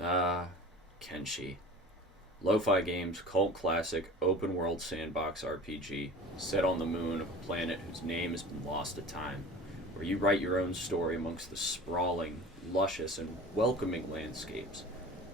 Ah, Kenshi. Lo-fi games, cult classic, open world sandbox RPG, set on the moon of a planet whose name has been lost to time, where you write your own story amongst the sprawling, luscious, and welcoming landscapes.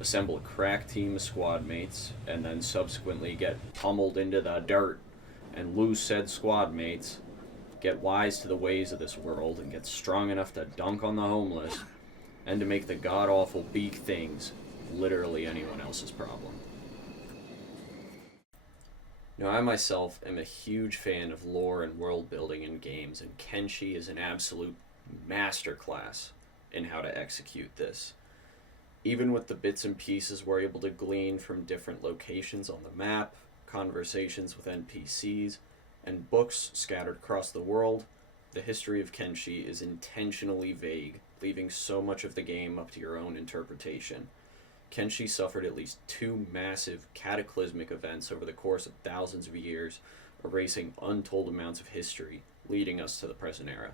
Assemble a crack team of squad mates, and then subsequently get pummeled into the dirt and lose said squad mates, get wise to the ways of this world, and get strong enough to dunk on the homeless, and to make the god awful beak things literally anyone else's problem. Now, I myself am a huge fan of lore and world building in games, and Kenshi is an absolute masterclass in how to execute this. Even with the bits and pieces we're able to glean from different locations on the map, conversations with NPCs, and books scattered across the world, the history of Kenshi is intentionally vague, leaving so much of the game up to your own interpretation. Kenshi suffered at least two massive, cataclysmic events over the course of thousands of years, erasing untold amounts of history, leading us to the present era.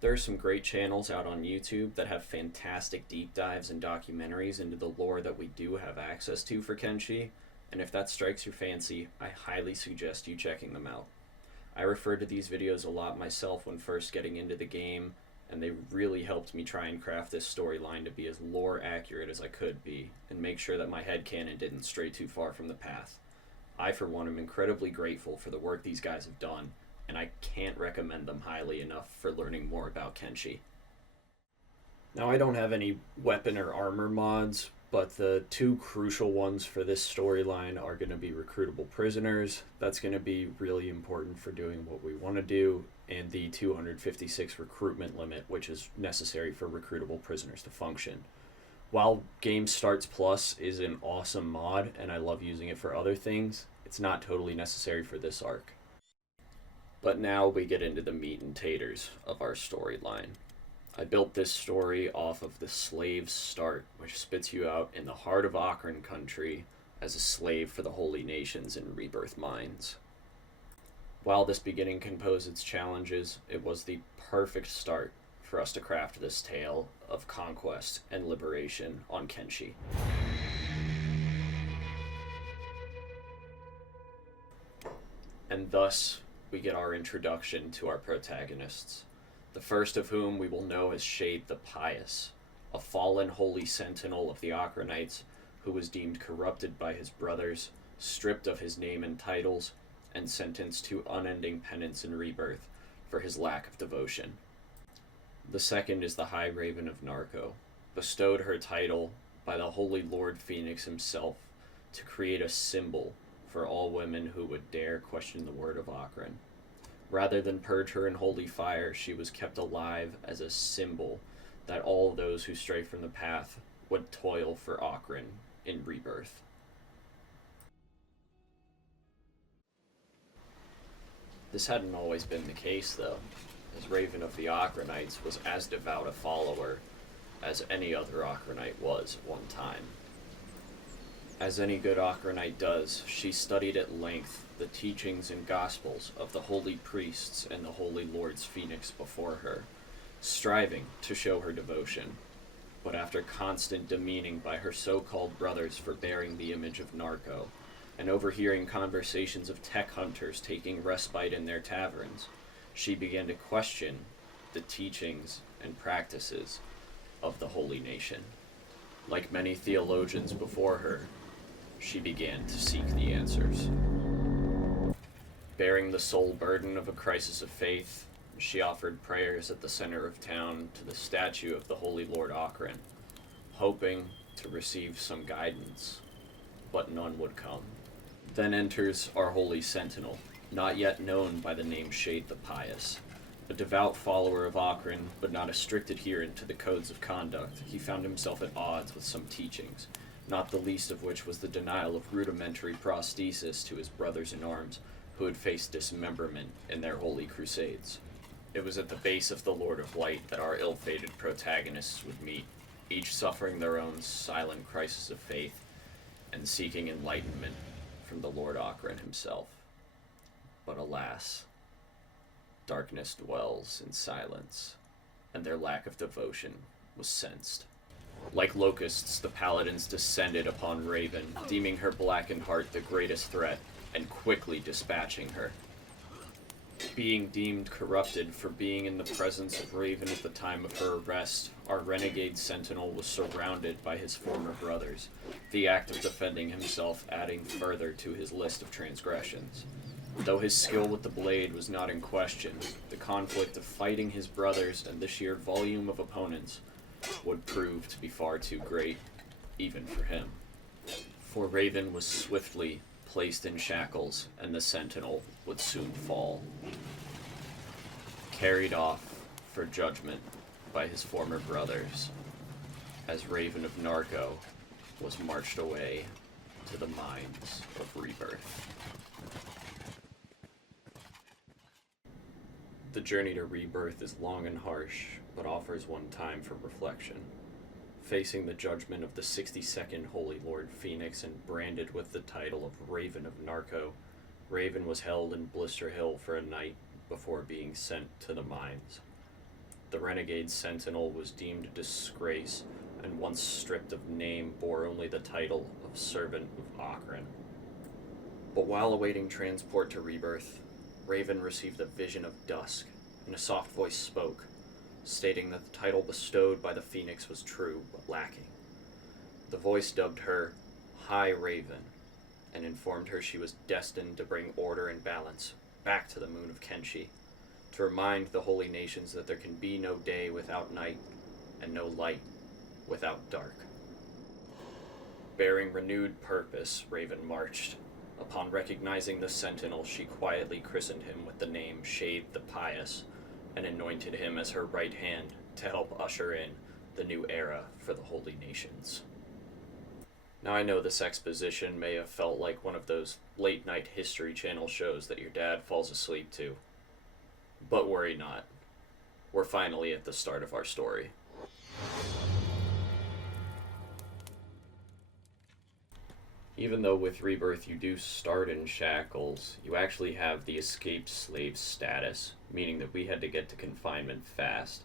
There are some great channels out on YouTube that have fantastic deep dives and documentaries into the lore that we do have access to for Kenshi, and if that strikes your fancy, I highly suggest you checking them out. I refer to these videos a lot myself when first getting into the game, and they really helped me try and craft this storyline to be as lore accurate as I could be, and make sure that my headcanon didn't stray too far from the path. I, for one, am incredibly grateful for the work these guys have done, and I can't recommend them highly enough for learning more about Kenshi. Now, I don't have any weapon or armor mods, but the two crucial ones for this storyline are going to be recruitable prisoners. That's going to be really important for doing what we want to do, and the 256 recruitment limit, which is necessary for recruitable prisoners to function. While Game Starts Plus is an awesome mod, and I love using it for other things, it's not totally necessary for this arc. But now we get into the meat and taters of our storyline. I built this story off of the slave's start, which spits you out in the heart of Akron country as a slave for the holy nations in rebirth mines. While this beginning can pose its challenges, it was the perfect start for us to craft this tale of conquest and liberation on Kenshi. And thus, we get our introduction to our protagonists, the first of whom we will know as Shade the Pious, a fallen holy sentinel of the Akronites who was deemed corrupted by his brothers, stripped of his name and titles, and sentenced to unending penance and rebirth for his lack of devotion. The second is the High Raven of Narko, bestowed her title by the Holy Lord Phoenix himself to create a symbol for all women who would dare question the word of Akron. Rather than purge her in holy fire, she was kept alive as a symbol that all those who stray from the path would toil for Akron in rebirth. This hadn't always been the case, though, as Raven of the Akronites was as devout a follower as any other Akronite was at one time. As any good Akronite does, she studied at length the teachings and gospels of the holy priests and the holy lords Phoenix before her, striving to show her devotion. But after constant demeaning by her so-called brothers for bearing the image of Narko, and overhearing conversations of tech hunters taking respite in their taverns, she began to question the teachings and practices of the holy nation. Like many theologians before her, she began to seek the answers. Bearing the sole burden of a crisis of faith, she offered prayers at the center of town to the statue of the Holy Lord Akron, hoping to receive some guidance, but none would come. Then enters our holy sentinel, not yet known by the name Shade the Pious. A devout follower of Akron, but not a strict adherent to the codes of conduct, he found himself at odds with some teachings, not the least of which was the denial of rudimentary prosthesis to his brothers in arms, who had faced dismemberment in their holy crusades. It was at the base of the Lord of Light that our ill-fated protagonists would meet, each suffering their own silent crisis of faith and seeking enlightenment from the Lord Akron himself. But alas, darkness dwells in silence, and their lack of devotion was sensed. Like locusts, the paladins descended upon Raven, deeming her blackened heart the greatest threat, and quickly dispatching her. Being deemed corrupted for being in the presence of Raven at the time of her arrest, our renegade sentinel was surrounded by his former brothers, the act of defending himself adding further to his list of transgressions. Though his skill with the blade was not in question, the conflict of fighting his brothers and the sheer volume of opponents would prove to be far too great, even for him. For Raven was swiftly placed in shackles, and the sentinel would soon fall. Carried off for judgment by his former brothers, as Raven of Narko was marched away to the mines of Rebirth. The journey to Rebirth is long and harsh, but offers one time for reflection. Facing the judgment of the 62nd Holy Lord Phoenix and branded with the title of Raven of Narko, Raven was held in Blister Hill for a night before being sent to the mines. The renegade sentinel was deemed a disgrace, and once stripped of name bore only the title of Servant of Akron. But while awaiting transport to Rebirth, Raven received a vision of dusk, and a soft voice spoke, stating that the title bestowed by the Phoenix was true, but lacking. The voice dubbed her High Raven, and informed her she was destined to bring order and balance back to the moon of Kenshi, to remind the holy nations that there can be no day without night, and no light without dark. Bearing renewed purpose, Raven marched. Upon recognizing the sentinel, she quietly christened him with the name Shade the Pious, and anointed him as her right hand to help usher in the new era for the holy nations. Now I know this exposition may have felt like one of those late night History Channel shows that your dad falls asleep to. But worry not. We're finally at the start of our story. Even though with Rebirth you do start in shackles, you actually have the escaped slave status, meaning that we had to get to confinement fast.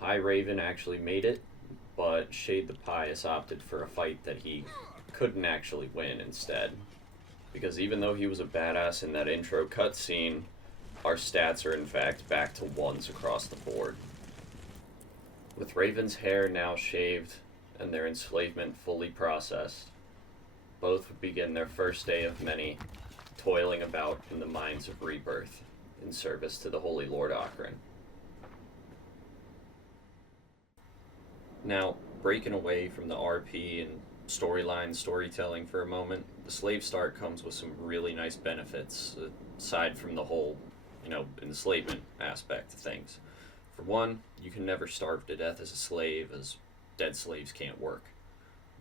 High Raven actually made it, but Shade the Pious opted for a fight that he couldn't actually win instead. Because even though he was a badass in that intro cutscene, our stats are in fact back to ones across the board. With Raven's hair now shaved and their enslavement fully processed, both would begin their first day of many, toiling about in the mines of Rebirth in service to the Holy Lord Akron. Now, breaking away from the RP and storytelling for a moment, the Slave Start comes with some really nice benefits, aside from the whole, enslavement aspect of things. For one, you can never starve to death as a slave, as dead slaves can't work.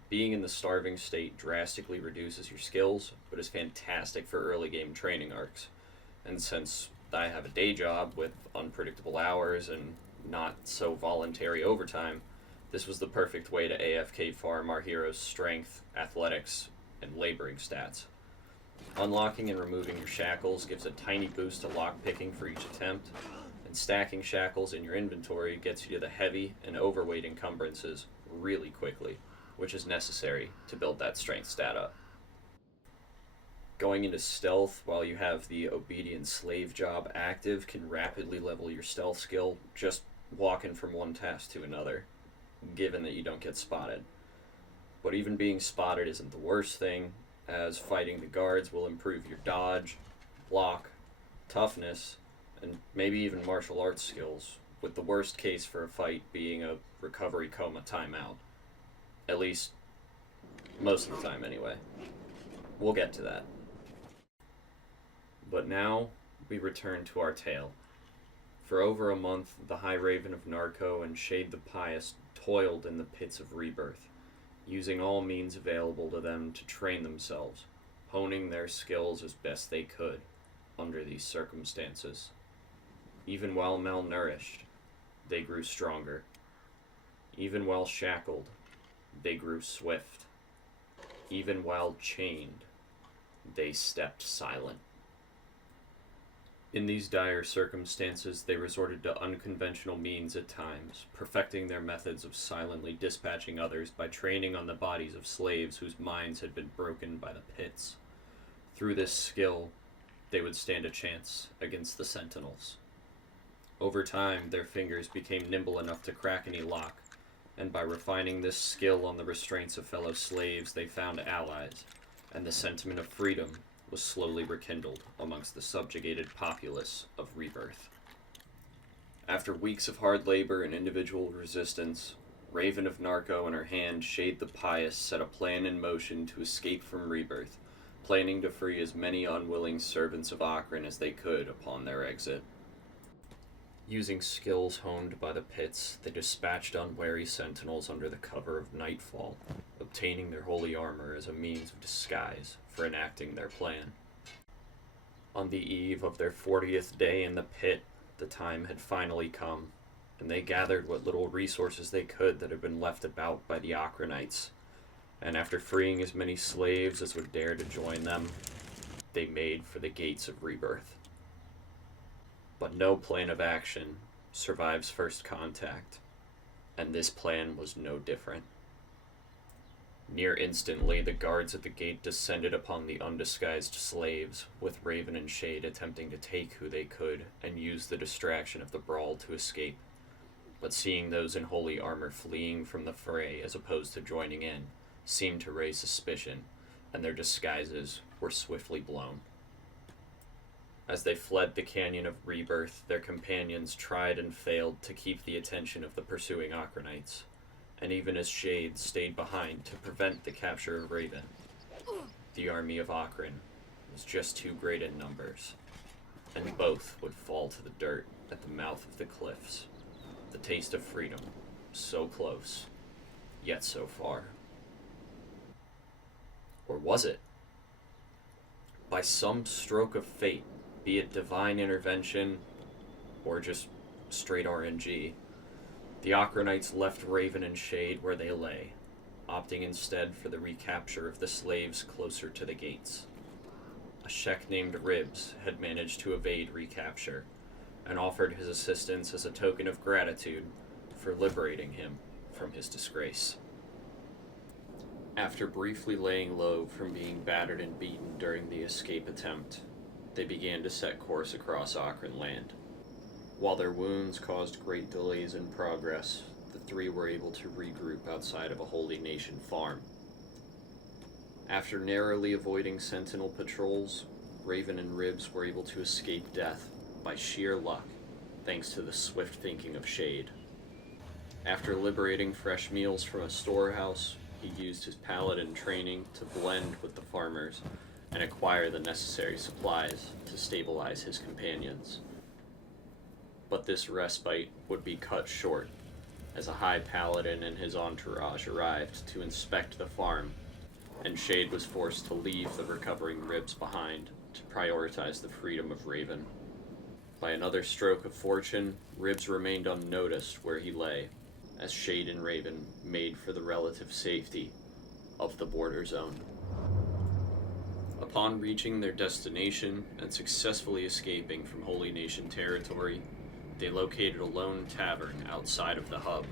Being in the starving state drastically reduces your skills, but is fantastic for early game training arcs. And since I have a day job with unpredictable hours and not so voluntary overtime, this was the perfect way to AFK farm our heroes' strength, athletics, and laboring stats. Unlocking and removing your shackles gives a tiny boost to lockpicking for each attempt, and stacking shackles in your inventory gets you to the heavy and overweight encumbrances really quickly, which is necessary to build that strength stat up. Going into stealth while you have the obedient slave job active can rapidly level your stealth skill just walking from one task to another, given that you don't get spotted. But even being spotted isn't the worst thing, as fighting the guards will improve your dodge, block, toughness, and maybe even martial arts skills, with the worst case for a fight being a recovery coma timeout. At least, most of the time anyway. We'll get to that. But now, we return to our tale. For over a month, the High Raven of Narko and Shade the Pious toiled in the pits of Rebirth, using all means available to them to train themselves, honing their skills as best they could under these circumstances. Even while malnourished, they grew stronger. Even while shackled, they grew swift. Even while chained, they stepped silent. In these dire circumstances, they resorted to unconventional means at times, perfecting their methods of silently dispatching others by training on the bodies of slaves whose minds had been broken by the pits. Through this skill, they would stand a chance against the sentinels. Over time, their fingers became nimble enough to crack any lock, and by refining this skill on the restraints of fellow slaves, they found allies, and the sentiment of freedom was slowly rekindled amongst the subjugated populace of Rebirth. After weeks of hard labor and individual resistance, Raven of Narko and her hand Shade the Pious set a plan in motion to escape from Rebirth, planning to free as many unwilling servants of Akron as they could upon their exit. Using skills honed by the pits, they dispatched unwary sentinels under the cover of nightfall, obtaining their holy armor as a means of disguise for enacting their plan. On the eve of their 40th day in the pit, the time had finally come, and they gathered what little resources they could that had been left about by the Akronites, and after freeing as many slaves as would dare to join them, they made for the gates of Rebirth. But no plan of action survives first contact, and this plan was no different. Near instantly, the guards at the gate descended upon the undisguised slaves, with Raven and Shade attempting to take who they could and use the distraction of the brawl to escape. But seeing those in holy armor fleeing from the fray as opposed to joining in seemed to raise suspicion, and their disguises were swiftly blown. As they fled the Canyon of Rebirth, their companions tried and failed to keep the attention of the pursuing Akronites, and even as Shade stayed behind to prevent the capture of Raven, the army of Akron was just too great in numbers, and both would fall to the dirt at the mouth of the cliffs. The taste of freedom, so close, yet so far. Or was it? By some stroke of fate, be it divine intervention or just straight RNG, the Akronites left Raven and Shade where they lay, opting instead for the recapture of the slaves closer to the gates. A Shek named Ribs had managed to evade recapture, and offered his assistance as a token of gratitude for liberating him from his disgrace. After briefly laying low from being battered and beaten during the escape attempt, they began to set course across Akron land. While their wounds caused great delays in progress, the three were able to regroup outside of a Holy Nation farm. After narrowly avoiding sentinel patrols, Raven and Ribs were able to escape death by sheer luck, thanks to the swift thinking of Shade. After liberating fresh meals from a storehouse, he used his paladin training to blend with the farmers and acquire the necessary supplies to stabilize his companions. But this respite would be cut short, as a high paladin and his entourage arrived to inspect the farm, and Shade was forced to leave the recovering Ribs behind to prioritize the freedom of Raven. By another stroke of fortune, Ribs remained unnoticed where he lay, as Shade and Raven made for the relative safety of the border zone. Upon reaching their destination and successfully escaping from Holy Nation territory, they located a lone tavern outside of the hub,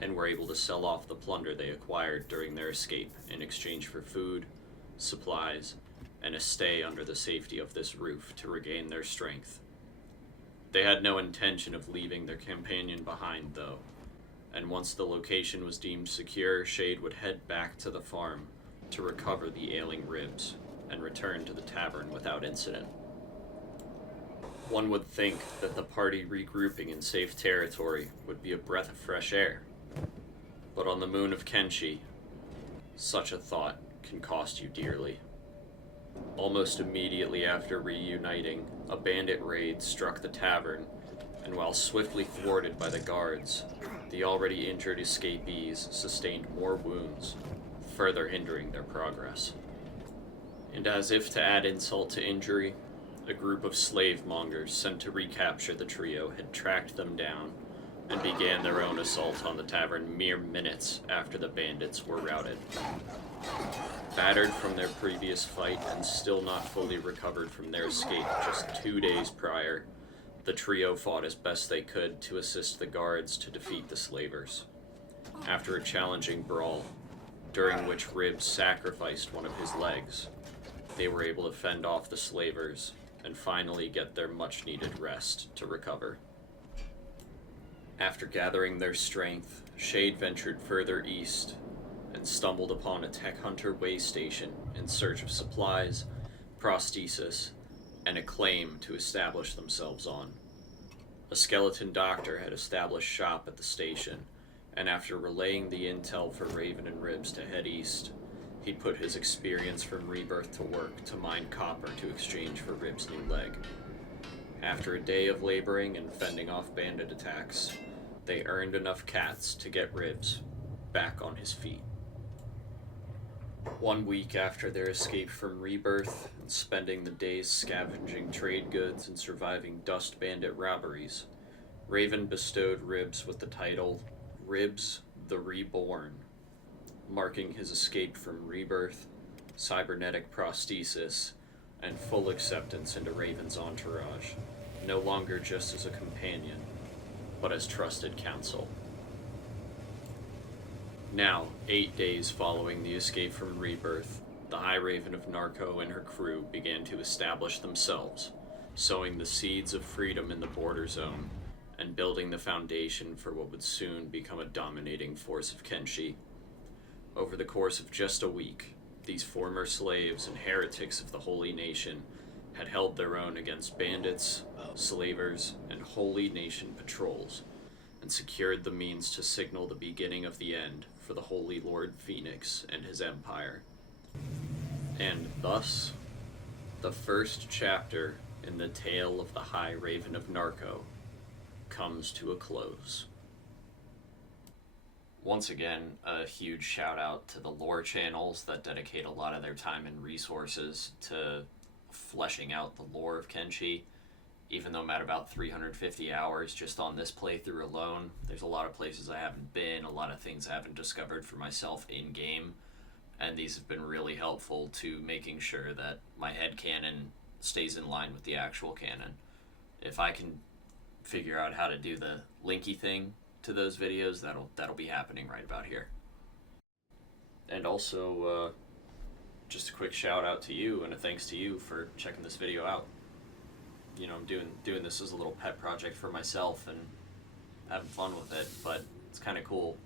and were able to sell off the plunder they acquired during their escape in exchange for food, supplies, and a stay under the safety of this roof to regain their strength. They had no intention of leaving their companion behind, though, and once the location was deemed secure, Shade would head back to the farm to recover the ailing Ribs and return to the tavern without incident. One would think that the party regrouping in safe territory would be a breath of fresh air, but on the moon of Kenshi, such a thought can cost you dearly. Almost immediately after reuniting, a bandit raid struck the tavern, and while swiftly thwarted by the guards, the already injured escapees sustained more wounds, further hindering their progress. And as if to add insult to injury, a group of slave mongers sent to recapture the trio had tracked them down and began their own assault on the tavern mere minutes after the bandits were routed. Battered from their previous fight and still not fully recovered from their escape just 2 days prior, the trio fought as best they could to assist the guards to defeat the slavers. After a challenging brawl, during which Ribs sacrificed one of his legs, they were able to fend off the slavers and finally get their much-needed rest to recover. After gathering their strength, Shade ventured further east and stumbled upon a tech hunter way station in search of supplies, prosthesis, and a claim to establish themselves on. A skeleton doctor had established shop at the station, and after relaying the intel for Raven and Ribs to head east, he put his experience from Rebirth to work to mine copper to exchange for Ribs' new leg. After a day of laboring and fending off bandit attacks, they earned enough cats to get Ribs back on his feet. 1 week after their escape from Rebirth and spending the days scavenging trade goods and surviving dust bandit robberies, Raven bestowed Ribs with the title Ribs the Reborn, marking his escape from Rebirth, cybernetic prosthesis, and full acceptance into Raven's entourage, no longer just as a companion, but as trusted counsel. Now, 8 days following the escape from Rebirth, the High Raven of Narko and her crew began to establish themselves, sowing the seeds of freedom in the border zone, and building the foundation for what would soon become a dominating force of Kenshi. Over the course of just a week, these former slaves and heretics of the Holy Nation had held their own against bandits, slavers, and Holy Nation patrols, and secured the means to signal the beginning of the end for the Holy Lord Phoenix and his empire. And thus, the first chapter in the tale of the High Raven of Narko comes to a close. Once again, a huge shout out to the lore channels that dedicate a lot of their time and resources to fleshing out the lore of Kenshi. Even though I'm at about 350 hours just on this playthrough alone, there's a lot of places I haven't been, a lot of things I haven't discovered for myself in-game, and these have been really helpful to making sure that my headcanon stays in line with the actual canon. If I can figure out how to do the linky thing to those videos, that'll be happening right about here. And also, just a quick shout out to you and a thanks to you for checking this video out. You know, I'm doing this as a little pet project for myself and having fun with it, but it's kind of cool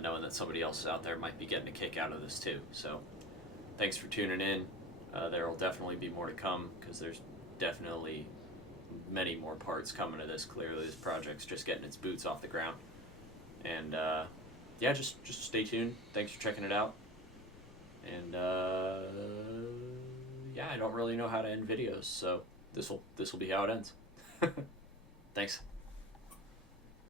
knowing that somebody else out there might be getting a kick out of this too. So thanks for tuning in. There will definitely be more to come, because there's definitely many more parts coming to this. Clearly this project's just getting its boots off the ground, and yeah, just stay tuned. Thanks for checking it out, and yeah, I don't really know how to end videos, so this will be how it ends. Thanks.